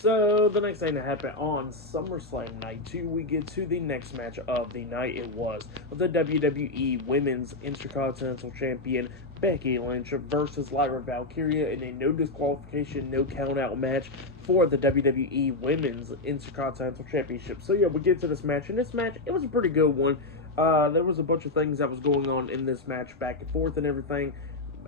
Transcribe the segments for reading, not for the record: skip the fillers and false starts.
So, the next thing that happened on SummerSlam Night 2, we get to the next match of the night. It was the WWE Women's Intercontinental Champion Becky Lynch versus Lyra Valkyria in a no disqualification, no countout match for the WWE Women's Intercontinental Championship. So, yeah, we get to this match, and this match, it was a pretty good one. There was a bunch of things that was going on in this match, back and forth and everything.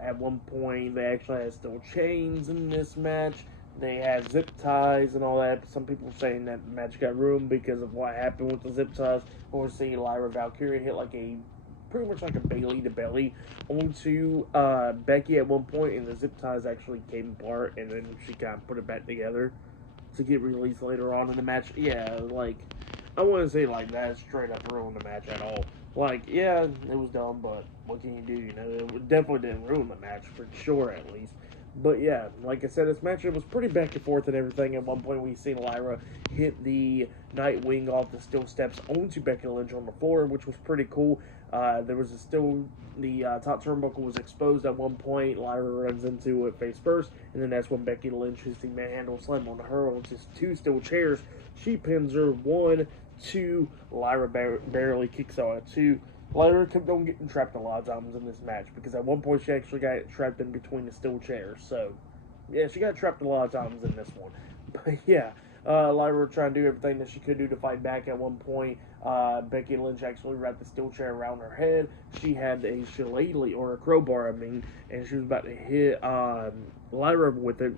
At one point, they actually had steel chains in this match. They had zip ties and all that. Some people saying that the match got ruined because of what happened with the zip ties. Or seeing Lyra Valkyria hit pretty much like a Bailey to belly onto Becky at one point, and the zip ties actually came apart, and then she kind of put it back together to get released later on in the match. Yeah, I wouldn't say that straight up ruined the match at all. Yeah, it was dumb, but what can you do? It definitely didn't ruin the match, for sure, at least. But yeah, like I said, this match, it was pretty back and forth and everything. At one point, we seen Lyra hit the Nightwing off the steel steps onto Becky Lynch on the floor, which was pretty cool. There was the top turnbuckle was exposed at one point. Lyra runs into it face first, and then that's when Becky Lynch hits the manhandle slam on her onto two steel chairs. She pins her 1, 2. Lyra barely kicks out at 2. Lyra kept on getting trapped a lot of times in this match because at one point she actually got trapped in between the steel chairs. So, yeah, she got trapped a lot of times in this one. But, yeah, Lyra trying to do everything that she could do to fight back at one point. Becky Lynch actually wrapped the steel chair around her head. She had a shillelagh, or a crowbar, and she was about to hit Lyra with it.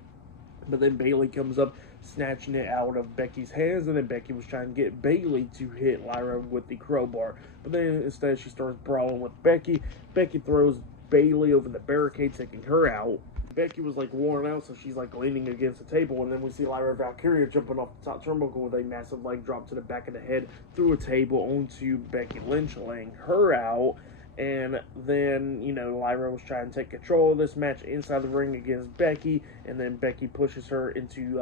But then Bailey comes up, snatching it out of Becky's hands, and then Becky was trying to get Bailey to hit Lyra with the crowbar. But then instead she starts brawling with Becky. Becky throws Bailey over the barricade, taking her out. Becky was worn out, so she's leaning against the table, and then we see Lyra Valkyria jumping off the top turnbuckle with a massive leg drop to the back of the head through a table onto Becky Lynch, laying her out. And then, Lyra was trying to take control of this match inside the ring against Becky, and then Becky pushes her into,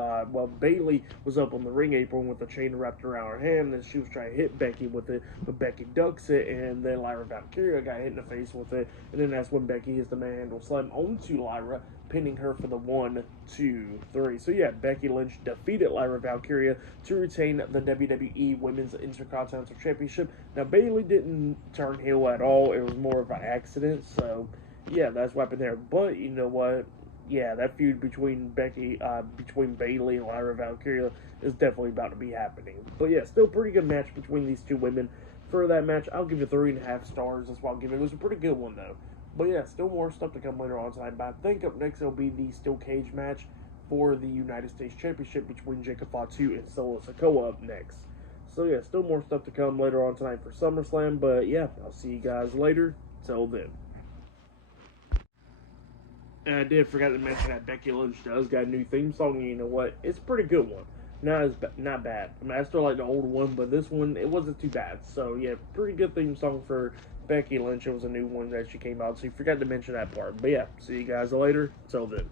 Bailey was up on the ring apron with a chain wrapped around her hand, and she was trying to hit Becky with it, but Becky ducks it, and then Lyra Valkyria got hit in the face with it, and then that's when Becky hits the manhandle slam onto Lyra, pinning her for the 1, 2, 3. So yeah, Becky Lynch defeated Lyra Valkyria to retain the WWE Women's Intercontinental Championship. Now, Bailey didn't turn heel at all. It was more of an accident. So yeah, that's what happened there. But you know what? Yeah, that feud between between Bailey and Lyra Valkyria is definitely about to be happening. But yeah, still pretty good match between these two women. For that match, I'll give it 3.5 stars. That's what I'll give it. It was a pretty good one, though. But yeah, still more stuff to come later on tonight. But I think up next will be the steel cage match for the United States Championship between Jacob Fatu and Solo Sikoa up next. So yeah, still more stuff to come later on tonight for SummerSlam. But yeah, I'll see you guys later. Till then. And I did forget to mention that Becky Lynch does got a new theme song, and you know what? It's a pretty good one. Not bad. I mean, I still like the old one, but this one, it wasn't too bad. So yeah, pretty good theme song for Becky Lynch. It was a new one that she came out, so you forgot to mention that part. But yeah, see you guys later. Till then.